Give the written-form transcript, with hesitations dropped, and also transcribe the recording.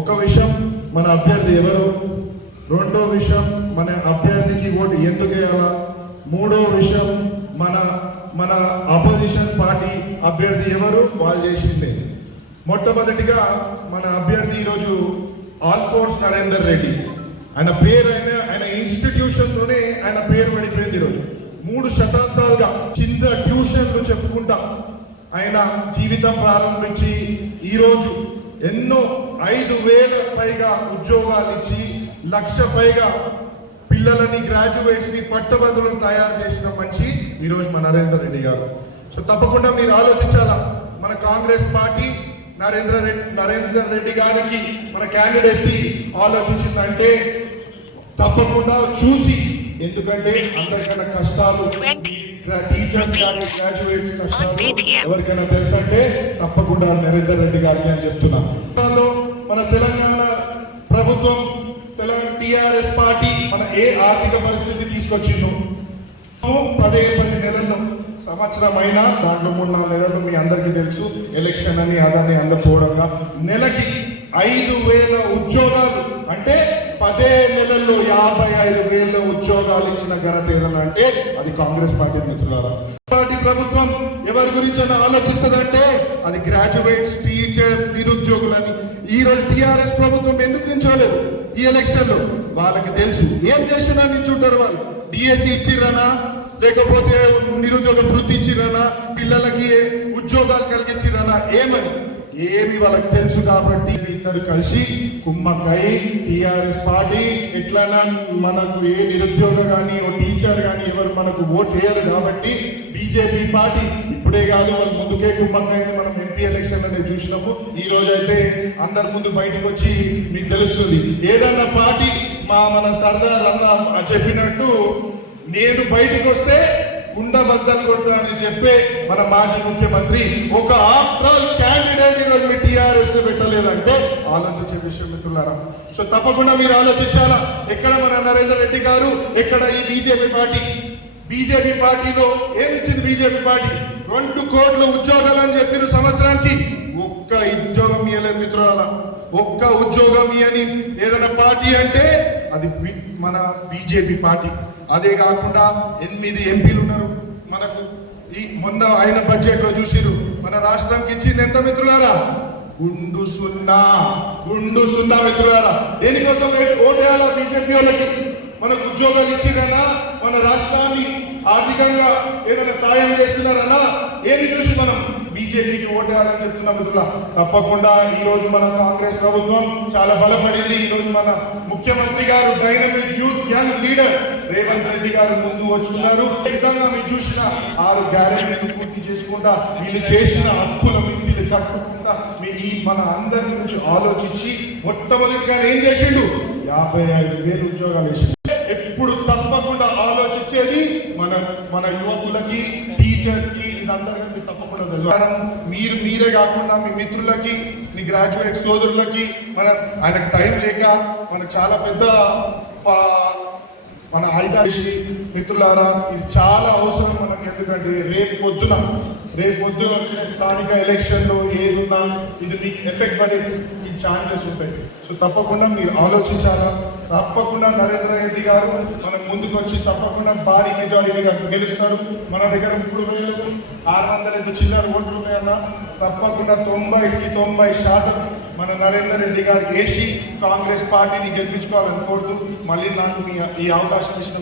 ఒక విషయం మన అభ్యర్థి ఎవరు, రెండో విషయం మన అభ్యర్థికి ఓటు ఎందుకు వేయాలా, మూడో విషయం మన మన అపోజిషన్ పార్టీ అభ్యర్థి ఎవరు, వాళ్ళు చేసింది. మొట్టమొదటిగా మన అభ్యర్థి ఈరోజు ఆల్ఫోర్స్ నరేందర్ రెడ్డి. ఆయన పేరు ఆయన ఇన్స్టిట్యూషన్లోనే ఆయన పేరు పడిపోయింది. ఈరోజు 3 శతాబ్దాలుగా చిన్న ట్యూషన్లు చెప్పుకుంటా ఆయన జీవితం ప్రారంభించి ఈరోజు ఎన్నో 5,000 పైగా ఉద్యోగాలు ఇచ్చి 1,00,000 పైగా పిల్లలని గ్రాడ్యుయేట్స్ ని పట్టభద్రులను తయారు చేసిన మంచి ఈరోజు మన నరేందర్ రెడ్డి గారు. సో తప్పకుండా మీరు ఆలోచించాలా, మన కాంగ్రెస్ పార్టీ నరేందర్ రెడ్డి గారికి మన క్యాండిడేట్స్ ఆలోచించిందంటే తప్పకుండా చూసి, ఎందుకంటే అందరికన్నా కష్టాలు టీచర్స్ కానీ గ్రాడ్యుయేట్స్ కష్టాలు ఎవరికైనా తెలుసంటే తప్పకుండా నరేందర్ రెడ్డి గారికి అని చెప్తున్నా. మన తెలంగాణ ప్రభుత్వం, తెలంగాణ టిఆర్ఎస్ పార్టీ మన ఏ ఆర్థిక పరిస్థితి తీసుకొచ్చిందో 10 నెలల్లో, సంవత్సరం అయినా దాంట్లో 3-4 నెలలు మీ అందరికీ తెలుసు, ఎలక్షన్ అని అదని అందకపోవడంగా నెలకి 5,000 ఉద్యోగాలు అంటే 10 నెలల్లో 55,000 ఉద్యోగాలు ఇచ్చిన ఘనత ఏదన్నా అంటే అది కాంగ్రెస్ పార్టీ. మిత్రులారా, పార్టీ ప్రభుత్వం ఎవరి గురించి ఆలోచిస్తుందంటే అది గ్రాడ్యుయేట్స్, టీచర్స్, నిరుద్యోగులని. ఈ రోజు టిఆర్ఎస్ ప్రభుత్వం ఎందుకు నిల్చోలేదు ఈ ఎలక్షన్ లో, వాళ్ళకి తెలుసు ఏం చేసినా నిల్చుంటారు. వాళ్ళు డిఎస్సి ఇచ్చిర్రనా, లేకపోతే నిరుద్యోగ వృత్తి ఇచ్చిరనా, పిల్లలకి ఉద్యోగాలు కలిగించిరనా, ఏమి వాళ్ళకి తెలుసు. కాబట్టి ఇద్దరు కలిసి కుమ్మక్కై టిఆర్ఎస్ పార్టీ ఎట్లన్నా మనకు ఏ నిరుద్యోగ కానీ ఓ టీచర్ కానీ ఎవరు మనకు ఓటు వేయరు. కాబట్టి బీజేపీ పార్టీ ఇప్పుడే కాదు, వాళ్ళ ముందుకే కుమ్మక్కైంది. మనం ఎంపీ ఎలక్షన్ అనేది చూసినాము. ఈ రోజైతే అందరి ముందు బయటకు వచ్చి మీకు తెలుస్తుంది. ఏదన్నా పార్టీ మన సర్దార్ అన్న చెప్పినట్టు, నేను బయటకు వస్తే కుండబద్దలు కొడతా అని చెప్పే మన మాజీ ముఖ్యమంత్రి ఒక ఆఫ్టర్ క్యాండిడేట్ ఈరోజు మీ టీఆర్ఎస్ పెట్టలేదంటే ఆలోచించే విషయం మిత్రులారా. సో తప్పకుండా మీరు ఆలోచించాలా, ఎక్కడ మన నరేందర్ రెడ్డి గారు, ఎక్కడ ఈ బీజేపీ పార్టీ. బీజేపీ పార్టీలో ఏమిచ్చింది బీజేపీ పార్టీ? 2 కోట్ల ఉద్యోగాలు అని చెప్పిన సంవత్సరానికి ఒక్క ఉద్యోగం ఇవ్వలేదు మిత్రులారా. ఒక్క ఉద్యోగం ఇవ్వని ఏదైనా పార్టీ అంటే అది మన బీజేపీ పార్టీ. అదే కాకుండా 8 ఎంపీలు ఉన్నారు మనకు. ఈ మొన్న అయిన బడ్జెట్ లో చూసిరు మన రాష్ట్రానికి ఇచ్చింది ఎంత మిత్రులారా? గుండు సున్నా మిత్రులారా. దేనికోసం ఓటేయాలా బీజేపీ వాళ్ళకి? మనకు ఉద్యోగాలు ఇచ్చిరనా, మన రాష్ట్రాన్ని ఆర్థికంగా ఏదైనా సాయం చేస్తున్నారనా, ఏమి చూసి మనం బీజేపీకి ఓటేయాలని చెప్తున్నాం మిత్రులా. తప్పకుండా ఈ రోజు మన కాంగ్రెస్ ప్రభుత్వం చాలా బలపడింది. ఈ రోజు మన ముఖ్యమంత్రి గారు dynamic youth young leader Revanth Reddy గారు ముందు వస్తున్నారు. ఈ విధంగా మీరు చూసిన 6 గ్యారెంటీలు పూర్తి చేసుకుంటా, వీళ్ళు చేసిన అప్పుల మిత్తిలు కట్టుకుంటా ఈ మన అందరి గురించి ఆలోచించి మొట్టమొదటిగా ఏం చేసిండు? 55,000 ఉద్యోగాలు వేసిండు. ఎప్పుడు తప్పకుండా ఆలోచించేది మన యువకులకి, టీచర్స్ కి, ఇదందరికీ తప్పకుండా తెలియదు. మీరే కాకుండా మీ మిత్రులకి, మీ గ్రాడ్యుయేట్ సోదరులకి, ఆయనకు టైం లేక మనకు చాలా పెద్ద మన ఐదాసి మిత్రులారా, ఇది చాలా అవసరం మనకు. ఎందుకంటే రేపు పొద్దున వచ్చిన స్థానిక ఎలక్షన్లో ఏదున్నా ఇది మీకు ఎఫెక్ట్ పడే ఈ ఛాన్సెస్ ఉంటాయి. సో తప్పకుండా మీరు ఆలోచించాలా. తప్పకుండా నరేంద్ర రెడ్డి గారు మనం ముందుకు వచ్చి తప్పకుండా భారీ మెజారిటీగా గెలుస్తారు. మన దగ్గర 3,600 చిల్లర ఓట్లు ఉన్నాయన్నా తప్పకుండా 90% మన నరేందర్ రెడ్డి గారికి వేసి కాంగ్రెస్ పార్టీని గెలిపించుకోవాలని కోరుతూ మళ్ళీ నాకు ఈ అవకాశం ఇచ్చిన